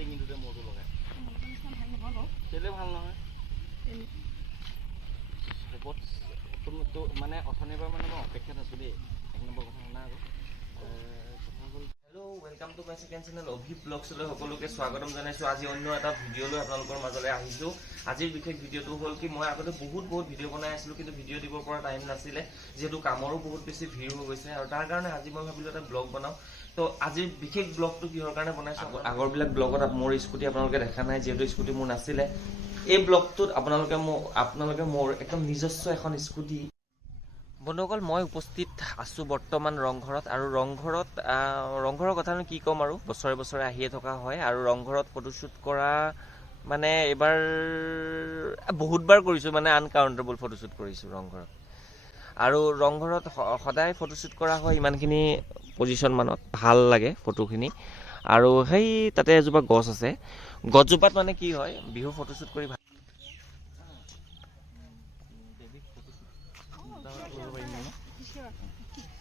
ডিঙিটোতে মূৰটো লগাই কেলে ভাল নহয় মানে অথনিৰ পৰা মানে মই অপেক্ষাত আছোঁ দেই 1 নম্বৰ কথা শুনা আৰু hello' welcome to my second channel Abhi ব্লগছলৈ সকলোকে স্বাগতম জনাইছোঁ। আজি অন্য এটা ভিডিঅ' লৈ আপোনালোকৰ মাজলৈ আহিছোঁ। আজিৰ বিশেষ ভিডিঅ'টো হ'ল কি মই আগতে বহুত ভিডিঅ' বনাই আছিলোঁ, কিন্তু ভিডিঅ' দিবৰ পৰা টাইম নাছিলে, যিহেতু কামৰো বহুত বেছি ভিৰ হৈ গৈছে আৰু তাৰ কাৰণে আজি মই ভাবিলোঁ এটা ব্লগ বনাওঁ। তো আজিৰ বিশেষ ব্লগটো কিহৰ কাৰণে বনাইছোঁ, আগৰবিলাক ব্লগত মোৰ স্কুটি আপোনালোকে দেখা নাই, যিহেতু স্কুটি মোৰ নাছিলে। এই ব্লগটোত আপোনালোকে মোৰ একদম নিজস্ব এখন স্কুটি। বন্ধুসকল, মই উপস্থিত আছোঁ বৰ্তমান ৰংঘৰত, আৰু ৰংঘৰৰ কথানো কি ক'ম আৰু বছৰে বছৰে আহিয়ে থকা হয়, আৰু ৰংঘৰত ফটোশ্বুট কৰা মানে এইবাৰ বহুতবাৰ কৰিছোঁ, মানে আনকাউণ্টেবল ফটোশ্বুট কৰিছোঁ ৰংঘৰত। আৰু ৰংঘৰত সদায় ফটোশ্বুট কৰা হয় ইমানখিনি পজিশ্যন মানত, ভাল লাগে ফটোখিনি। আৰু সেই তাতে এজোপা গছ আছে, গছজোপাত মানে কি হয় বিহু ফটোশ্বুট কৰি ভাল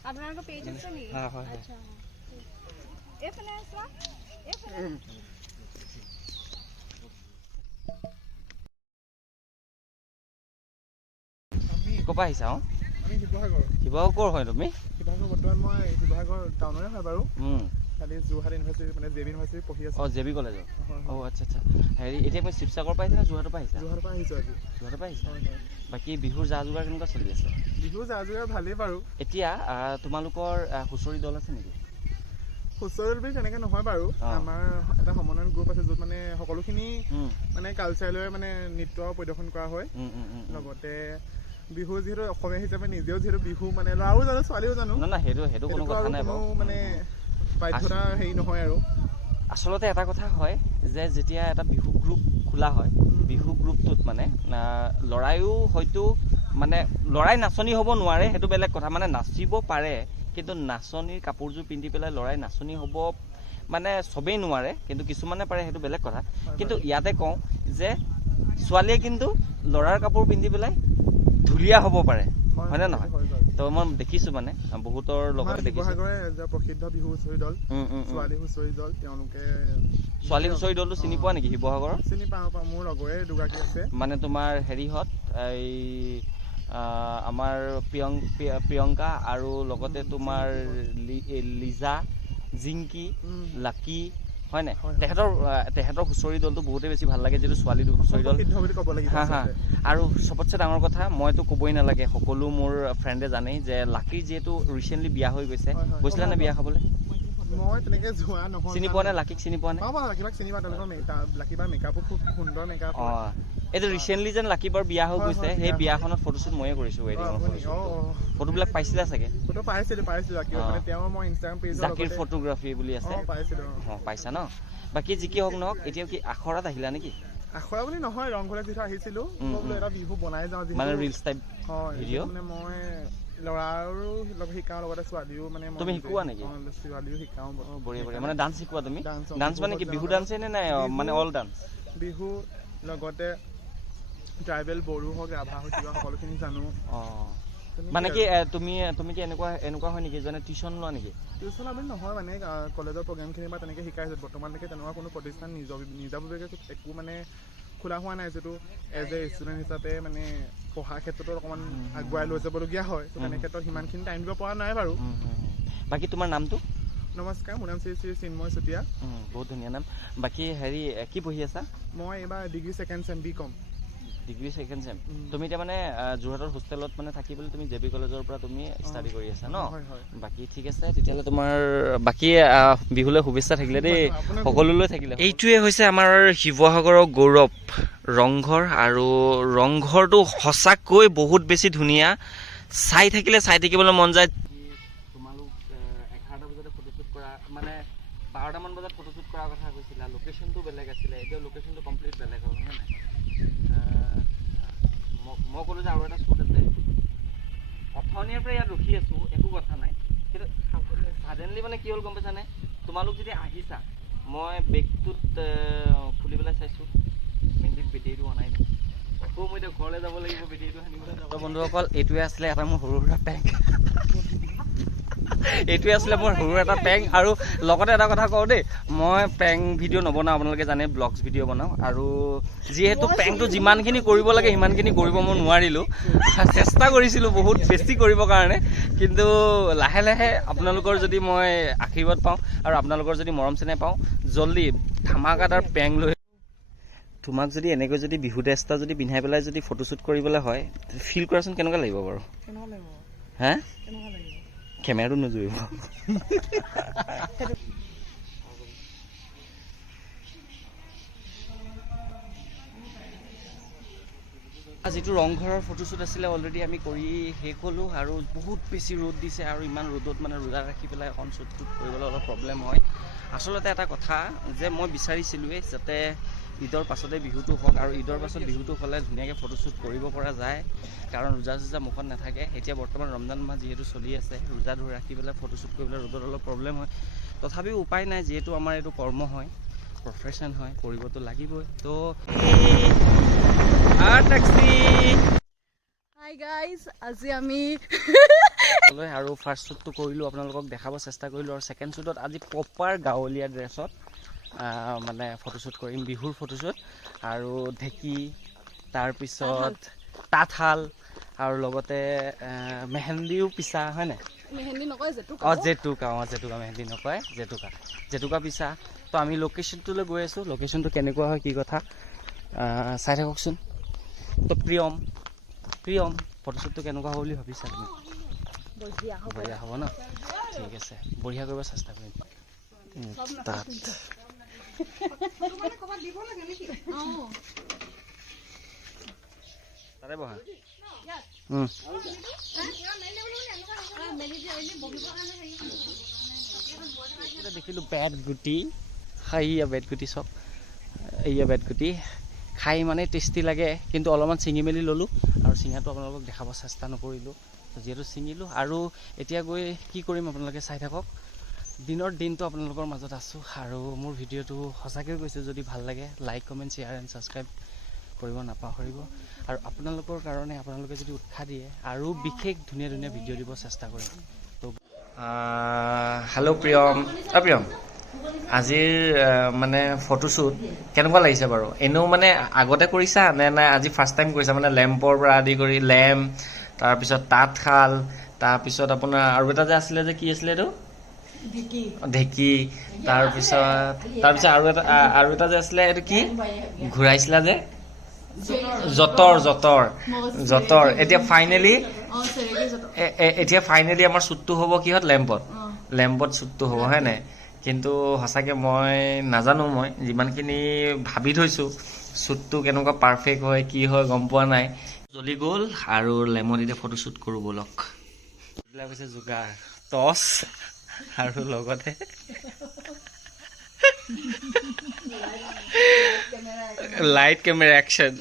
আপোনালোকৰ পেজ আছে নেকি? হয় আচ্ছা এইফালে আছোৱা ক'ৰ পৰা আহিছা? আমি শিৱসাগৰ ক'ৰ হয় তুমি? শিৱসাগৰ বৰ্তমান মই শিৱসাগৰ টাউনৰে হয় বাৰু, খালি যোৰহাট ইউনিভাৰ্চিটি মানে জে বি ইউনিভাৰ্চিটি পঢ়ি আছোঁ। জে বি কলেজৰ। আচ্ছা হেৰি এতিয়া মই শিৱসাগৰৰ পৰা আহিছা নে যোৰহাটৰ পৰা আহিছা? যোৰহাটৰ পৰা আহিছোঁ আজি। যোৰহাটৰ পৰা আহিছা? বাকী বিহুৰ যা যোগাৰ কেনেকুৱা চলি আছে? বিহুৰ যা যোগাৰ ভালেই বাৰু। এতিয়া তোমালোকৰ হুঁচৰি দল আছে নেকি? হুঁচৰি দল বুলি তেনেকৈ নহয় বাৰু, আমাৰ এটা সমন্বয়ন গ্ৰুপ আছে য'ত মানে সকলোখিনি মানে কালচাৰেলৰে মানে নৃত্য প্ৰদৰ্শন কৰা হয়। লগতে বিহু যিহেতু অসমীয়া হিচাপে নিজেও যিহেতু বিহু মানে ল'ৰাও জানো ছোৱালীও জানো, না সেইটো কোনো কথা নাই বাৰু, মানে বাধ্যতা হেৰি নহয় আৰু। আচলতে এটা কথা হয় যে যেতিয়া এটা বিহু গ্ৰুপ খোলা হয়, বিহু গ্ৰুপটোত মানে ল'ৰায়ো হয়তো মানে ল'ৰাই নাচনি হ'ব নোৱাৰে, সেইটো বেলেগ কথা, মানে নাচিব পাৰে, কিন্তু নাচনিৰ কাপোৰযোৰ পিন্ধি পেলাই ল'ৰাই নাচনি হ'ব মানে চবেই নোৱাৰে, কিন্তু কিছুমানে পাৰে, সেইটো বেলেগ কথা। কিন্তু ইয়াতে কওঁ যে ছোৱালীয়ে কিন্তু ল'ৰাৰ কাপোৰ পিন্ধি পেলাই ঢুলীয়া হ'ব পাৰে, হয়নে নহয়? তো মই দেখিছোঁ মানে বহুতৰ লগতে দেখিছোঁ। প্ৰসিদ্ধ বিহু হুঁচৰি দল ছোৱালী হুঁচৰি দল, তেওঁলোকে ছোৱালী হুঁচৰি দলটো চিনি পোৱা নেকি শিৱসাগৰৰ? চিনি পাওঁ, মোৰ লগৰে দুগৰাকী আছে। মানে তোমাৰ হেৰিহঁত এই আমাৰ প্ৰিয়ংকা আৰু লগতে তোমাৰ লিজা, জিংকি, লাকি, হয় নাই? তেহেঁতৰ হুঁচৰি দলটো বহুতেই বেছি ভাল লাগে, যিটো ছোৱালী হুঁচৰি দল। আৰু চবতছে ডাঙৰ কথা মইতো ক'বই নালাগে, সকলো মোৰ ফ্ৰেণ্ডে জানেই যে লাকিৰ যিহেতু ৰিচেণ্টলি বিয়া হৈ গৈছে। গৈছিলা নে বিয়া খাবলৈ? মই তেনেকৈ যোৱা নহয়। চিনি পোৱা নে লাকিক? চিনি পোৱা নে? লাকিবাক চিনি পাওঁ, তেওঁলোকৰ লাকিবাৰ মেকআপো খুব সুন্দৰ মেকআপ। এইটো ৰিচেণ্টলি যেন লাকিবাৰ বিয়া হৈ গৈছে, সেই বিয়াখনত ফটোশ্বুট ময়ে কৰিছোঁ। ফটোবিলাক পাইছিলা চাগে? ফটো পাইছিলোঁ। তেওঁ মই ইনষ্টাগ্ৰাম পেজত জাকিৰ ফটোগ্ৰাফী বুলি আছে, পাইছা ন? বাকী যি কি হওক নহওক, এতিয়া কি আখৰাত আহিলা নেকি? আখৰা বুলি নহয়, ৰংঘৰলৈ যিহেতু আহিছিলোঁ, এটা বিহু বনাই যাওঁ মানে ৰিলছ টাইপ ভিডিঅ'। মানে মই ল'ৰাৰো শিকাওঁ, লগতে ছোৱালীও মানে তুমি শিকোৱা নেকি? ছোৱালীও শিকাওঁ। বঢ়িয়া, মানে ডান্স শিকোৱা তুমি? ডান্স মানে কি বিহু ডান্সে নে নাই মানে অল ডান্স? বিহু লগতে ট্ৰাইবেল, বড়ো হওক, ৰাভা হওক, কিবা সকলোখিনি জানো। মানে কি তুমি কি এনেকুৱা হয় নেকি, যেনে টিউশ্যন লোৱা নেকি? টিউশ্যন আমি নহয়, মানে কলেজৰ প্ৰগ্ৰেমখিনি বা তেনেকৈ শিকাইছোঁ। বৰ্তমানলৈকে তেনেকুৱা কোনো প্ৰতিষ্ঠান নিজাববীয়াকৈ একো মানে খোলা হোৱা নাই, যিটো এজ এ ষ্টুডেণ্ট হিচাপে মানে পঢ়াৰ ক্ষেত্ৰতো অকণমান আগুৱাই লৈ যাবলগীয়া হয়। তেনে ক্ষেত্ৰত সিমানখিনি টাইম দিব পৰা নাই বাৰু। বাকী তোমাৰ নামটো? নমস্কাৰ, মোৰ নাম শ্ৰী চিন্ময় চুতীয়া। বহুত ধুনীয়া নাম। বাকী হেৰি কি পঢ়ি আছা? মই এইবাৰ ডিগ্ৰী 2nd চেম BCom। ডিগ্ৰী 2nd চেম। তুমি এতিয়া মানে যোৰহাটৰ হোষ্টেলত মানে থাকি পেলাই তুমি জে বি কলেজৰ পৰা তুমি ষ্টাডি কৰি আছা ন? বাকী ঠিক আছে, তেতিয়াহ'লে তোমাৰ বাকী বিহুলৈ শুভেচ্ছা থাকিলে দেই, সকলোলৈ থাকিলে। এইটোৱে হৈছে আমাৰ শিৱসাগৰৰ গৌৰৱ, ৰংঘৰ। আৰু ৰংঘৰটো সঁচাকৈ বহুত বেছি ধুনীয়া, চাই থাকিবলৈ মন যায়। তোমালোক 11টা বজাতে ফটোশ্বুট কৰা, মানে 12টামান বজাত ফটোশ্বুট কৰাৰ কথা কৈছিলা, লোকেশ্যনটো বেলেগ আছিলে, এতিয়া লোকেশ্যনটো কমপ্লিট বেলেগ হ'ল, হয় নাই? মই ক'লোঁ যে আৰু এটা শ্বুট আছে, অথনিৰ পৰা ইয়াত ৰখি আছোঁ, একো কথা নাই, কিন্তু ছাডেনলি মানে কি হ'ল গম পাইছানে? তোমালোক যেতিয়া আহিছা, মই বেগটোত খুলি পেলাই চাইছোঁ, মেইনলি বেটেৰীটো অনাই নাই। আকৌ মই এতিয়া ঘৰলৈ যাব লাগিব, বেটেৰীটো সানিবলৈ যাব। বন্ধুসকল, এইটোৱে আছিলে এটা মোৰ সৰু সুৰা পেক। এইটোৱে আছিলে মোৰ সৰু এটা প্ৰেংক আৰু লগতে এটা কথা কওঁ দেই মই প্ৰেংক ভিডিঅ' নবনাওঁ আপোনালোকে জানে ব্লগছ ভিডিঅ' বনাওঁ আৰু যিহেতু প্ৰেংকটো যিমানখিনি কৰিব লাগে সিমানখিনি কৰিব মই নোৱাৰিলোঁ চেষ্টা কৰিছিলোঁ বহুত বেছি কৰিবৰ কাৰণে কিন্তু লাহে লাহে আপোনালোকৰ যদি মই আশীৰ্বাদ পাওঁ আৰু আপোনালোকৰ যদি মৰম চেনেহ পাওঁ জল্দি ধামাকাদাৰ প্ৰেংক লৈ তোমাক যদি এনেকৈ যদি বিহু ড্ৰেছ এটা যদি পিন্ধাই পেলাই যদি ফটোশ্বুট কৰিবলৈ হয় ফিল কৰাচোন কেনেকুৱা লাগিব বাৰু হা কেমেৰাটো নোজুৰিব যিটো ৰংঘৰৰ ফটোশ্বুট আছিলে অলৰেডি আমি কৰি শেষ হ'লোঁ আৰু বহুত বেছি ৰ'দ দিছে আৰু ইমান ৰ'দত মানে ৰোজা ৰাখি পেলাই এখন শ্বুট কৰিবলৈ অলপ প্ৰব্লেম হয় আচলতে এটা কথা যে মই বিচাৰিছিলোঁৱেই যাতে ঈদৰ পাছতে বিহুটো হওক আৰু ঈদৰ পাছত বিহুটো হ'লে ধুনীয়াকৈ ফটোশ্বুট কৰিব পৰা যায় কাৰণ ৰোজা চোজা মুখত নাথাকে এতিয়া বৰ্তমান ৰমজান মাহ যিহেতু চলি আছে ৰোজা ধৰি ৰাখি পেলাই ফটোশ্বুট কৰিবলৈ ৰ'দত অলপ প্ৰব্লেম হয় তথাপিও উপায় নাই যিহেতু আমাৰ এইটো কৰ্ম হয় প্ৰফেশ্যন হয় কৰিবতো লাগিবই তো হাই গাইজ আজি আমি আৰু ফাৰ্ষ্ট শ্বুটটো কৰিলোঁ আপোনালোকক দেখাব চেষ্টা কৰিলোঁ আৰু ছেকেণ্ড শ্বুটত আজি প্ৰপাৰ গাঁৱলীয়া ড্ৰেছত মানে ফটোশ্বুট কৰিম বিহুৰ ফটোশ্বুট আৰু ঢেঁকী তাৰপিছত তাঁতশাল আৰু লগতে মেহেন্দিও পিছা হয় নাই মেহেন্দি নকয় জেতুকা মেহেন্দি নকয় জেতুকা পিছা তো আমি লোকেশ্যনটোলৈ গৈ আছোঁ লোকেশ্যনটো কেনেকুৱা হয় কি কথা চাই থাককচোন তো প্ৰিয়ম ফটোশ্বুটটো কেনেকুৱা হ'ব বুলি ভাবিছা তুমি বঢ়িয়া হ'ব ন ঠিক আছে বঢ়িয়া কৰিব চেষ্টা কৰিম তাত তাতে বহা দেখিলোঁ বেট গুটি বেট গুটি চব বেট গুটি খাই মানে টেষ্টি লাগে কিন্তু অলপমান ছিঙি মেলি ল'লোঁ আৰু ছিঙাটো আপোনালোকক দেখাব চেষ্টা নকৰিলোঁ যিহেতু ছিঙিলোঁ আৰু এতিয়া গৈ কি কৰিম আপোনালোকে চাই থাকক দিনৰ দিনটো আপোনালোকৰ মাজত আছোঁ আৰু মোৰ ভিডিঅ'টো সঁচাকৈ কৈছোঁ যদি ভাল লাগে like comment share and subscribe কৰিব নাপাহৰিব আৰু আপোনালোকৰ কাৰণে আপোনালোকে যদি উৎসাহ দিয়ে আৰু বিশেষ ধুনীয়া ধুনীয়া ভিডিঅ' দিব চেষ্টা কৰিম তো হেল্ল' প্ৰিয়ম আজিৰ মানে ফটোশ্বুট কেনেকুৱা লাগিছে বাৰু এনেও মানে আগতে কৰিছা নে আজি ফাৰ্ষ্ট টাইম কৰিছা মানে লেম্পৰ পৰা আদি কৰি লেম্প তাৰপিছত তাঁতশাল তাৰপিছত আপোনাৰ আৰু এটা যে আছিলে যে কি আছিলে এইটো ঢেঁকী তাৰপিছত আৰু এটা যে আছিলে এইটো কি ঘূৰাইছিলা যে যঁতৰ এতিয়া ফাইনেলি আমাৰ শ্বুটটো হ'ব কিহত লেম্পত শ্বুটটো হ'ব হয় নাই কিন্তু সঁচাকৈ মই নাজানো মই যিমানখিনি ভাবি থৈছোঁ শ্বুটটো কেনেকুৱা পাৰফেক্ট হয় কি হয় গম পোৱা নাই জ্বলি গ'ল আৰু লেমত এতিয়া ফটোশ্বুট কৰোঁ ব'লক এইবিলাক হৈছে যোগাৰ টচ আৰু লগতে লাইট কেমেৰা একশ্যন